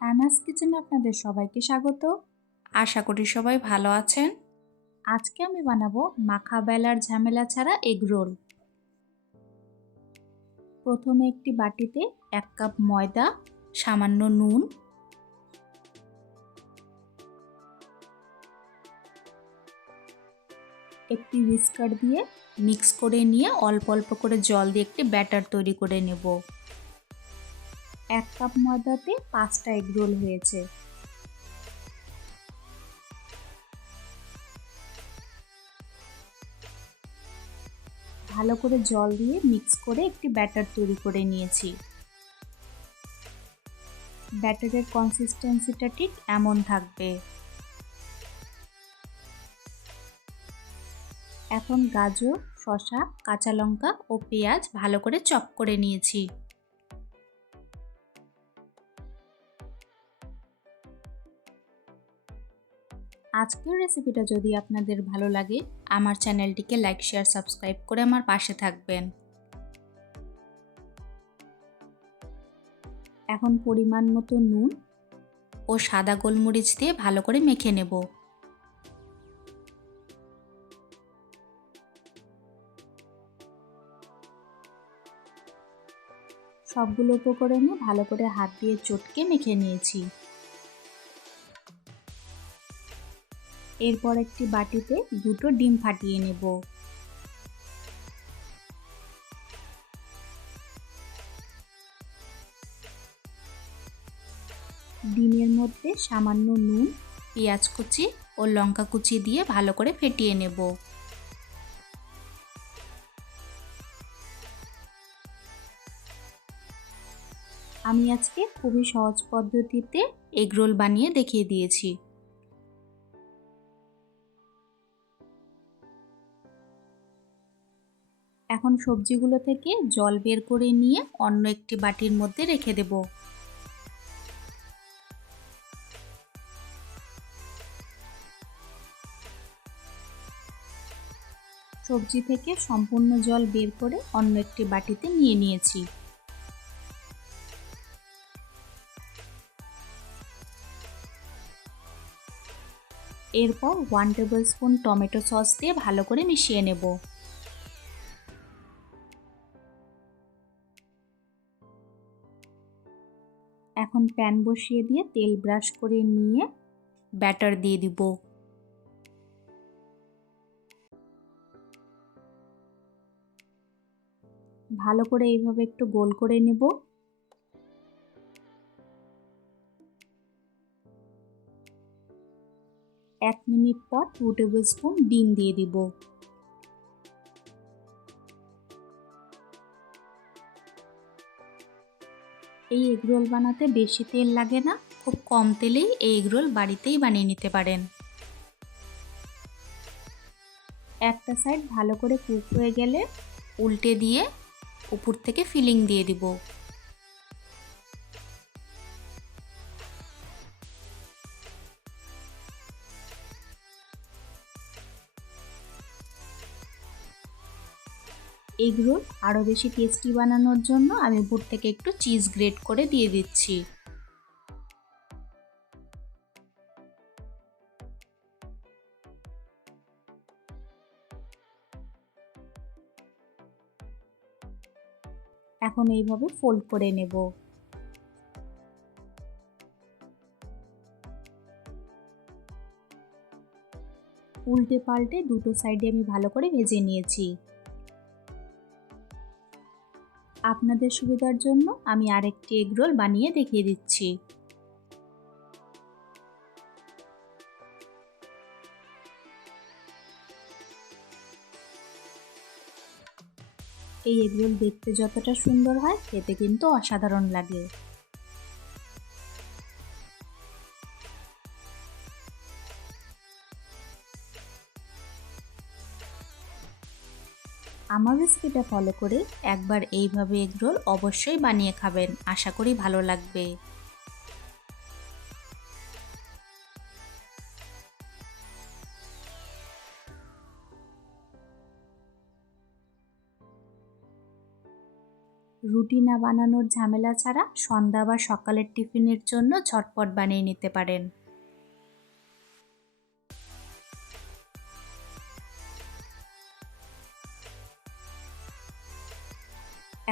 অ্যানাস কিচেনে আপনাদের সবাইকে স্বাগত। আশা করি সবাই ভালো আছেন। আজকে আমি বানাবো মাখা বেলার ঝামেলা ছাড়া এগ রোল। প্রথমে একটি বাটিতে এক কাপ ময়দা সামান্য নুন। একটি হুইস্কার দিয়ে মিক্স করে নিয়ে অল্প অল্প করে জল দিয়ে একটি ব্যাটার তৈরি করে নেব। এক কাপ ময়দাতে পাঁচটা এগ রোল হয়েছে। ভালো করে জল দিয়ে মিক্স করে একটি ব্যাটার তৈরি করে নিয়েছি। ব্যাটারের কনসিস্টেন্সিটা ঠিক এমন থাকবে। এখন গাজর, শসা, কাঁচা লঙ্কা ও পেঁয়াজ ভালো করে চপ করে নিয়েছি। আজকের রেসিপিটা যদি আপনাদের ভালো লাগে, আমার চ্যানেলটিকে লাইক, শেয়ার, সাবস্ক্রাইব করে আমার পাশে থাকবেন। এখন পরিমাণ মতো নুন ও সাদা গোলমরিচ দিয়ে ভালো করে মেখে নেব। সবগুলো উপকরণে ভালো করে হাত দিয়ে চটকে মেখে নিয়েছি। এরপর একটি বাটিতে দুটো ডিম ফাটিয়ে নেব। ডিমের মধ্যে সামান্য নুন, পেঁয়াজ কুচি ও লঙ্কা কুচি দিয়ে ভালো করে ফেটিয়ে নেব। আমি আজকে খুবই সহজ পদ্ধতিতে এগরোল বানিয়ে দেখিয়ে দিয়েছি। এখন সবজিগুলো থেকে জল বের করে নিয়ে অন্য একটি বাটির মধ্যে রেখে দেব। সবজি থেকে সম্পূর্ণ জল বের করে অন্য একটি বাটিতে নিয়ে নিয়েছি। এরপর one table spoon tomato sauce দিয়ে ভালো করে মিশিয়ে নেব। এখন প্যান বসিয়ে দিয়ে তেল ব্রাশ করে নিয়ে ব্যাটার দিয়ে দিব। ভালো করে এইভাবে একটু গোল করে নেব। এক মিনিট পর টু টেবিল স্পুন ডিম দিয়ে দিব। এই এগরোল বানাতে বেশি তেল লাগে না, খুব কম তেলেই এই এগরোল বাড়িতেই বানিয়ে নিতে পারেন। একটা সাইড ভালো করে কুক হয়ে গেলে উল্টে দিয়ে উপর থেকে ফিলিং দিয়ে দিব। এগরোল আরও বেশি টেস্টি বানানোর জন্য আমি উপর থেকে একটু চিজ গ্রেট করে দিয়ে দিচ্ছি। এখন এইভাবে ফোল্ড করে নেব। উল্টে পাল্টে দুটো সাইডে আমি ভালো করে ভেজে নিয়েছি। আপনাদের সুবিধার জন্য আমি আরেকটি এগ রোল বানিয়ে দেখিয়ে দিচ্ছি। এই এগরোল দেখতে যতটা সুন্দর হয়, খেতে কিন্তু অসাধারণ লাগে। আমার রেসিপিটা ফলো করে একবার এইভাবে এগরোল অবশ্যই বানিয়ে খাবেন। আশা করি ভালো লাগবে। রুটি না বানানোর ঝামেলা ছাড়া সন্ধ্যা বা সকালের টিফিনের জন্য ঝটপট বানিয়ে নিতে পারেন।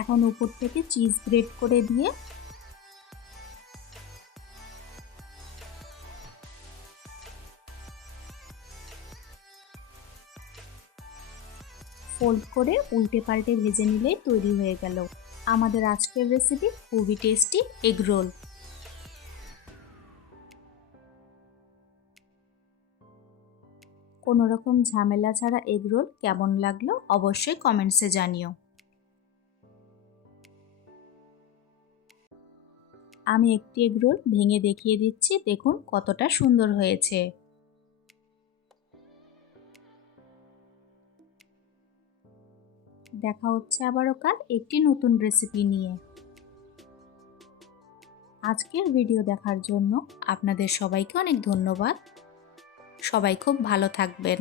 এখন উপর থেকে চিজ গ্রেট করে দিয়ে ফোল্ড করে উল্টে পাল্টে ভেজে নিলেই তৈরি হয়ে গেল। আমাদের আজকের রেসিপি খুবই টেস্টি এগ রোল কোনো রকম ঝামেলা ছাড়া এগ রোল কেমন লাগল অবশ্যই কমেন্টসে জানিও। আমি একটি এগ রোল ভেঙে দেখিয়ে দিচ্ছি। দেখুন কতটা সুন্দর হয়েছে। দেখা হচ্ছে আবারও কাল একটি নতুন রেসিপি নিয়ে। আজকের ভিডিও দেখার জন্য আপনাদের সবাইকে অনেক ধন্যবাদ। সবাই খুব ভালো থাকবেন।